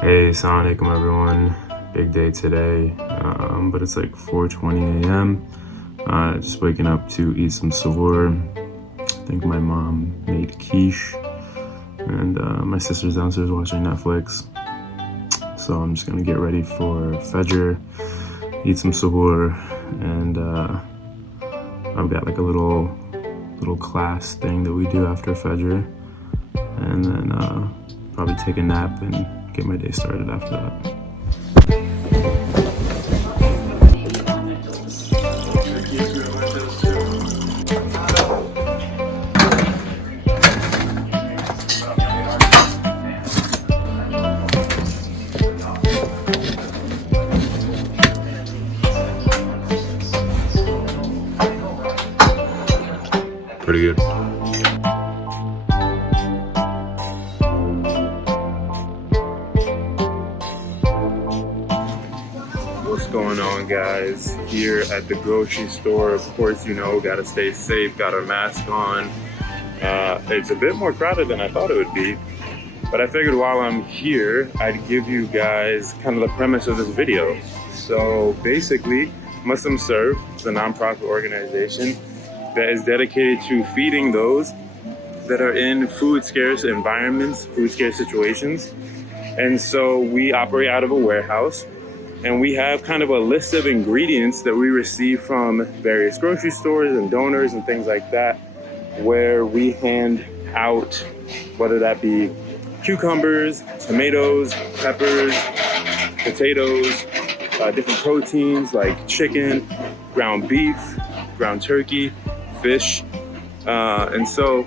Hey, Assalamu alaikum everyone. Big day today, but it's like 4:20 a.m. Just waking up to eat some sahur. I think my mom made quiche, and my sister's downstairs watching Netflix. So I'm just gonna get ready for Fajr, eat some sahur, and I've got like a little class thing that we do after Fajr, and then probably take a nap and get my day started after that. Pretty good. What's going on, guys? Here at the grocery store, of course, you know, gotta stay safe, got our mask on. It's a bit more crowded than I thought it would be, but I figured while I'm here, I'd give you guys kind of the premise of this video. So basically, Muslim Serve is a nonprofit organization that is dedicated to feeding those that are in food scarce environments, food scarce situations. And so we operate out of a warehouse, and we have kind of a list of ingredients that we receive from various grocery stores and donors and things like that, where we hand out, whether that be cucumbers, tomatoes, peppers, potatoes, different proteins like chicken, ground beef, ground turkey, fish. And so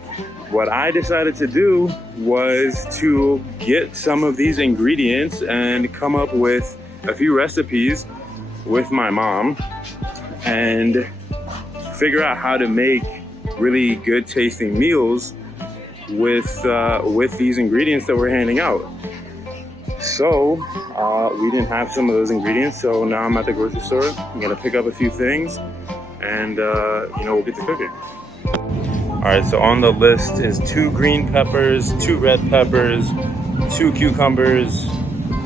what I decided to do was to get some of these ingredients and come up with a few recipes with my mom and figure out how to make really good tasting meals with these ingredients that we're handing out. So we didn't have some of those ingredients, so now I'm at the grocery store. I'm gonna pick up a few things, and we'll get to cooking. All right, so on the list is 2 green peppers, 2 red peppers, 2 cucumbers,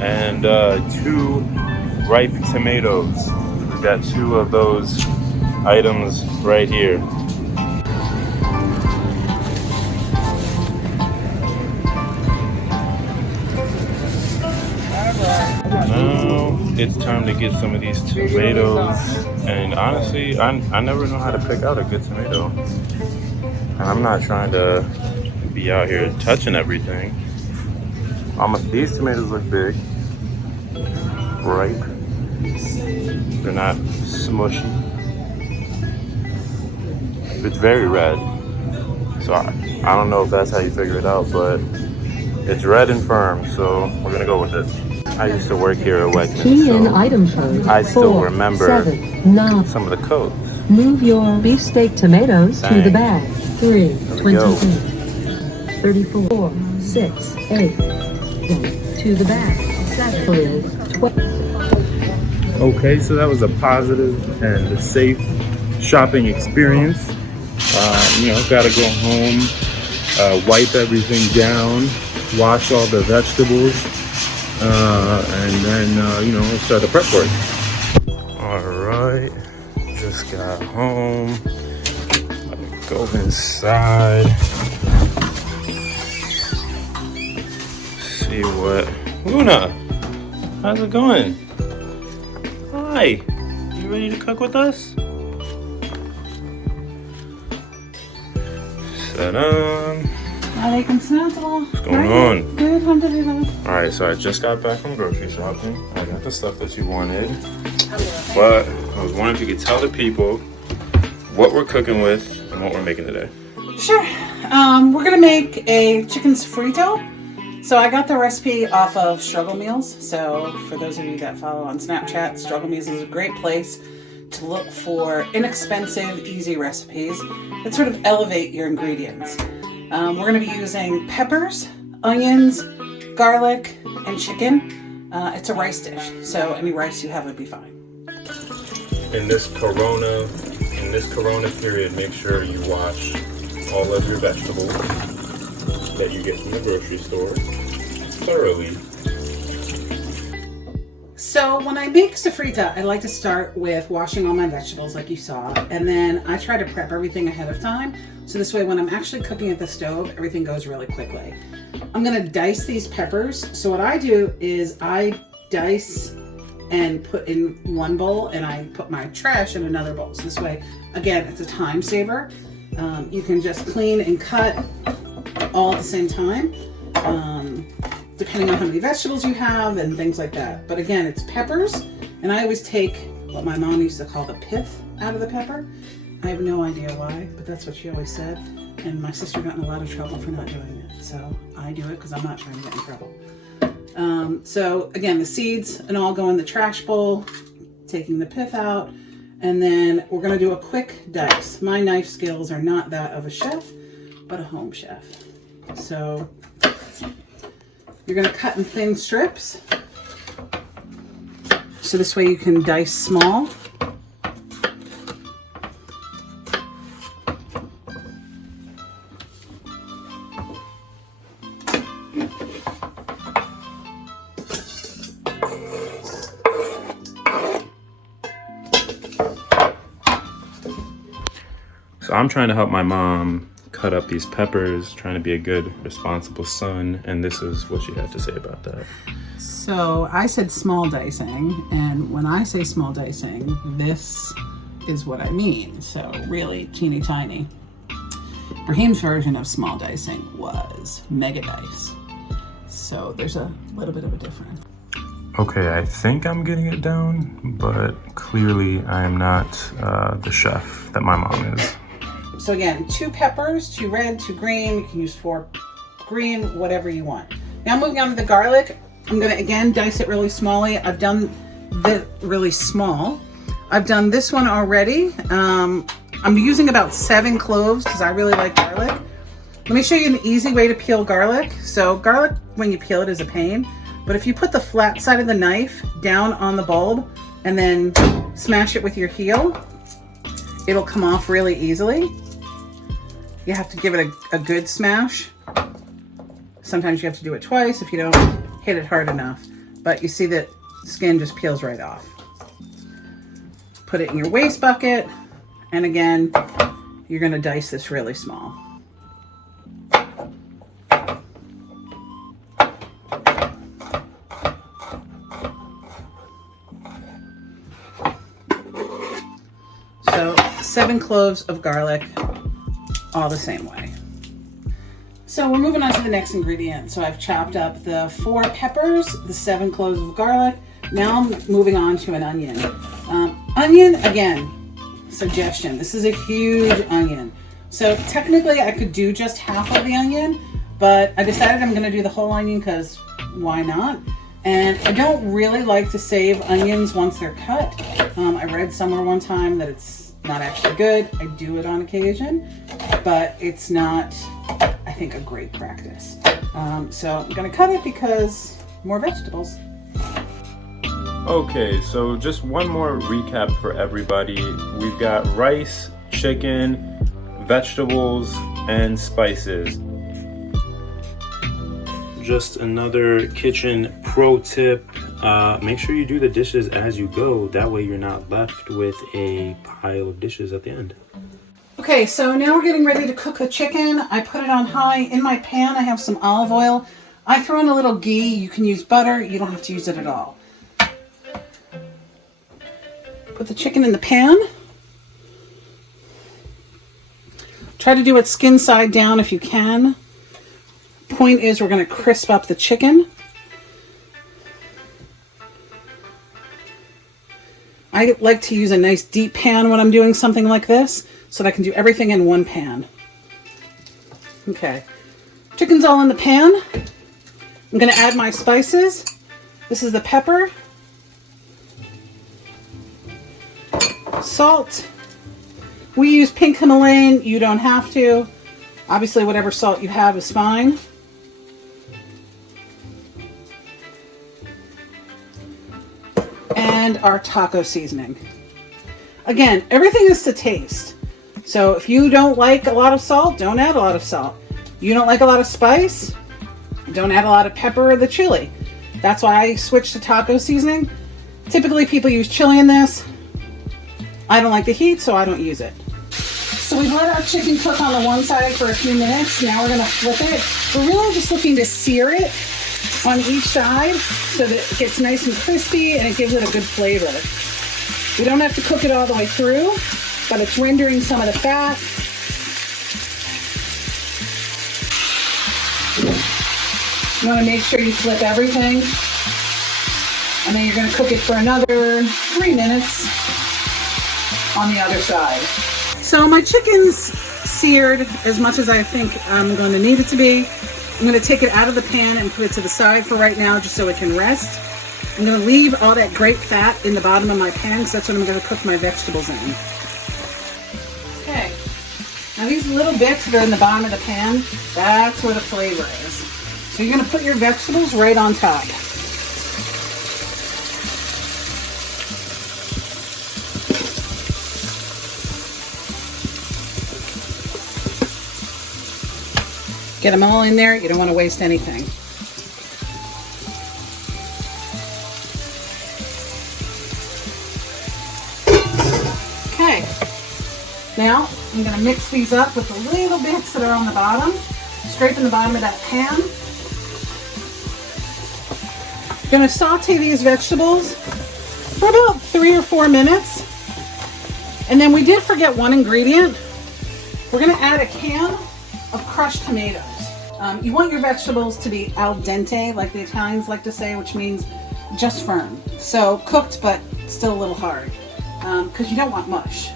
and 2 ripe tomatoes. We've got 2 of those items right here. Now it's time to get some of these tomatoes, and honestly, I never know how to pick out a good tomato. And I'm not trying to be out here touching everything. These tomatoes look big, ripe. They're not smushy. It's very red. So I don't know if that's how you figure it out, but it's red and firm, so we're gonna go with it. I used to work here at Wegmans, so item code I still 4, remember 7, 9. some of the codes. Move your beefsteak tomatoes to the bag. 3, 28, 34, 6, 8. To the bag. 7, 12. Okay, so that was a positive and safe shopping experience. Gotta go home, wipe everything down, wash all the vegetables, and then, start the prep work. All right, just got home. Let me go inside. See what, Luna, how's it going? Hi, you ready to cook with us? Ta-da. Alaikum salam. What's going on? Good, alhamdulillah. Alright, so I just got back from grocery shopping. I got the stuff that you wanted. But I was wondering if you could tell the people what we're cooking with and what we're making today. Sure. We're gonna make a chicken sofrito. So I got the recipe off of Struggle Meals. So for those of you that follow on Snapchat, Struggle Meals is a great place to look for inexpensive, easy recipes that sort of elevate your ingredients. We're going to be using peppers, onions, garlic, and chicken. It's a rice dish, so any rice you have would be fine. In this corona period, make sure you wash all of your vegetables that you get from the grocery store thoroughly So when I make sofrita, I like to start with washing all my vegetables like you saw, and then I try to prep everything ahead of time. So this way when I'm actually cooking at the stove, everything goes really quickly. I'm gonna dice these peppers. So what I do is I dice and put in one bowl, and I put my trash in another bowl. So this way, again, it's a time saver. You can just clean and cut all at the same time. Depending on how many vegetables you have and things like that. But again, it's peppers, and I always take what my mom used to call the pith out of the pepper. I have no idea why, but that's what she always said. And my sister got in a lot of trouble for not doing it. So I do it because I'm not trying to get in trouble. So again, the seeds and all go in the trash bowl, taking the pith out, and then we're gonna do a quick dice. My knife skills are not that of a chef, but a home chef. So you're gonna cut in thin strips. So this way you can dice small. So I'm trying to help my mom cut up these peppers, trying to be a good, responsible son, and this is what she had to say about that. So I said small dicing, and when I say small dicing, this is what I mean. So really teeny tiny. Raheem's version of small dicing was mega dice. So there's a little bit of a difference. Okay, I think I'm getting it down, but clearly I am not the chef that my mom is. So again, 2 peppers, 2 red, 2 green. You can use 4 green, whatever you want. Now moving on to the garlic. I'm gonna again dice it really smally. I've done the really small. I've done this one already. I'm using about 7 cloves because I really like garlic. Let me show you an easy way to peel garlic. So garlic, when you peel it, is a pain. But if you put the flat side of the knife down on the bulb and then smash it with your heel, it'll come off really easily. You have to give it a good smash. Sometimes you have to do it twice if you don't hit it hard enough. But you see that skin just peels right off. Put it in your waste bucket. And again, you're gonna dice this really small. So 7 cloves of garlic, all the same way. So we're moving on to the next ingredient. So I've chopped up the 4 peppers, the 7 cloves of garlic. Now I'm moving on to an onion. Onion, again, suggestion. This is a huge onion. So technically I could do just half of the onion, but I decided I'm gonna do the whole onion because why not? And I don't really like to save onions once they're cut. I read somewhere one time that it's not actually good. I do it on occasion, but it's not, I think, a great practice. So I'm gonna cut it because more vegetables. Okay, so just one more recap for everybody. We've got rice, chicken, vegetables, and spices. Just another kitchen pro tip. Make sure you do the dishes as you go. That way you're not left with a pile of dishes at the end. Okay, so now we're getting ready to cook the chicken. I put it on high. In my pan, I have some olive oil. I throw in a little ghee. You can use butter. You don't have to use it at all. Put the chicken in the pan. Try to do it skin side down if you can. Point is we're going to crisp up the chicken. I like to use a nice deep pan when I'm doing something like this so that I can do everything in one pan. Okay, chicken's all in the pan. I'm going to add my spices. This is the pepper, salt. We use pink Himalayan. You don't have to. Obviously, whatever salt you have is fine. And our taco seasoning. Again, everything is to taste. So if you don't like a lot of salt, don't add a lot of salt. You don't like a lot of spice, don't add a lot of pepper or the chili. That's why I switched to taco seasoning. Typically people use chili in this. I don't like the heat, so I don't use it. So we've let our chicken cook on the one side for a few minutes. Now we're gonna flip it. We're really just looking to sear it on each side so that it gets nice and crispy and it gives it a good flavor. We don't have to cook it all the way through, but it's rendering some of the fat. You want to make sure you flip everything. And then you're going to cook it for another 3 minutes on the other side. So my chicken's seared as much as I think I'm going to need it to be. I'm going to take it out of the pan and put it to the side for right now just so it can rest. I'm going to leave all that great fat in the bottom of my pan because that's what I'm going to cook my vegetables in. Okay. Now these little bits that are in the bottom of the pan, that's where the flavor is. So you're going to put your vegetables right on top. Get them all in there. You don't want to waste anything. Okay. Now I'm going to mix these up with the little bits that are on the bottom. Scrape in the bottom of that pan. I'm going to saute these vegetables for about 3 or 4 minutes. And then we did forget one ingredient. We're going to add a can of crushed tomatoes. You want your vegetables to be al dente, like the Italians like to say, which means just firm. So cooked, but still a little hard, because you don't want mush.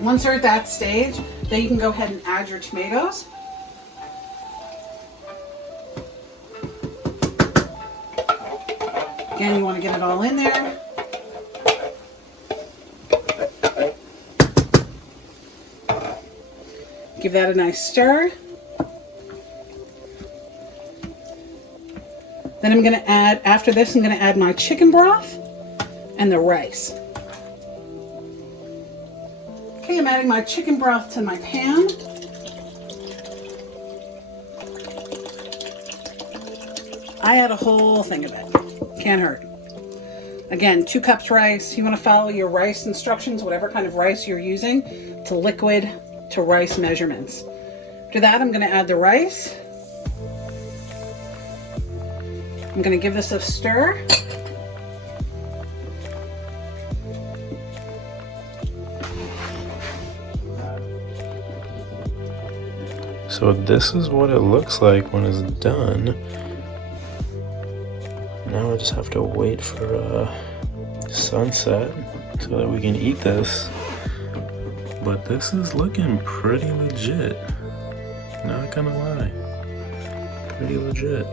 Once they're at that stage, then you can go ahead and add your tomatoes. Again, you want to get it all in there. Give that a nice stir. Then I'm going to add, after this, I'm going to add my chicken broth and the rice. Okay, I'm adding my chicken broth to my pan. I add a whole thing of it. Can't hurt. Again, 2 cups rice. You want to follow your rice instructions, whatever kind of rice you're using, to liquid to rice measurements. After that, I'm going to add the rice. I'm going to give this a stir. So this is what it looks like when it's done. Now I just have to wait for sunset so that we can eat this. But this is looking pretty legit. Not gonna lie. Pretty legit.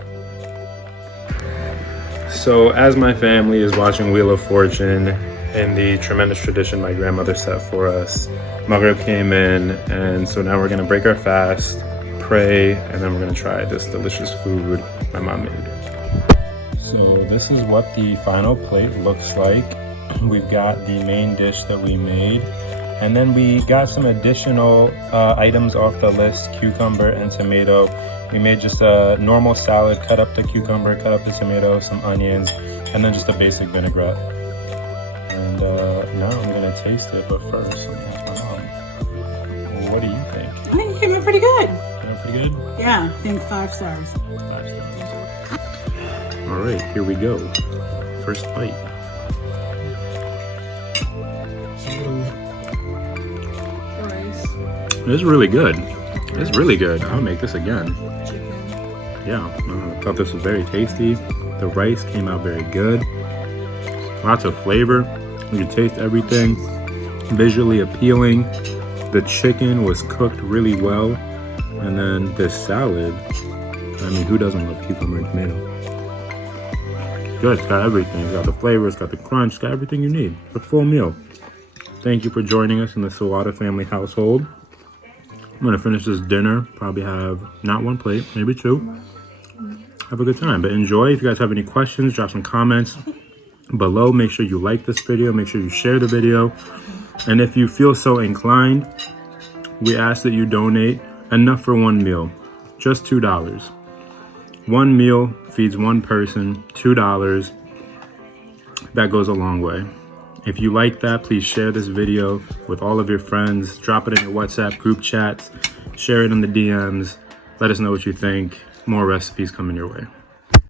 So as my family is watching Wheel of Fortune in the tremendous tradition my grandmother set for us, Maghrib came in, and so now we're gonna break our fast, pray, and then we're gonna try this delicious food my mom made. So this is what the final plate looks like. We've got the main dish that we made, and then we got some additional items off the list: cucumber and tomato. We made just a normal salad, cut up the cucumber, cut up the tomato, some onions, and then just a basic vinaigrette. And now I'm gonna taste it, but first I'm gonna ask my mom, what do you think? I think it came out pretty good. Came out pretty good? Yeah, I think 5 stars. 5 stars. All right, here we go. First bite. It's really good. It's really good. I'll make this again. Yeah, I thought this was very tasty. The rice came out very good. Lots of flavor. You can taste everything. Visually appealing. The chicken was cooked really well. And then this salad, I mean, who doesn't love cucumber and tomato? Good, it's got everything. It's got the flavor, it's got the crunch, it's got everything you need. It's a full meal. Thank you for joining us in the Souadda Family household. I'm gonna finish this dinner, probably have not 1 plate, maybe 2. Have a good time, but enjoy. If you guys have any questions, drop some comments below. Make sure you like this video, make sure you share the video. And if you feel so inclined, we ask that you donate enough for 1 meal, just $2. 1 meal feeds 1 person, $2. that goes a long way. If you like that, please share this video with all of your friends. Drop it in your WhatsApp group chats. Share it in the DMs. Let us know what you think. More recipes coming your way.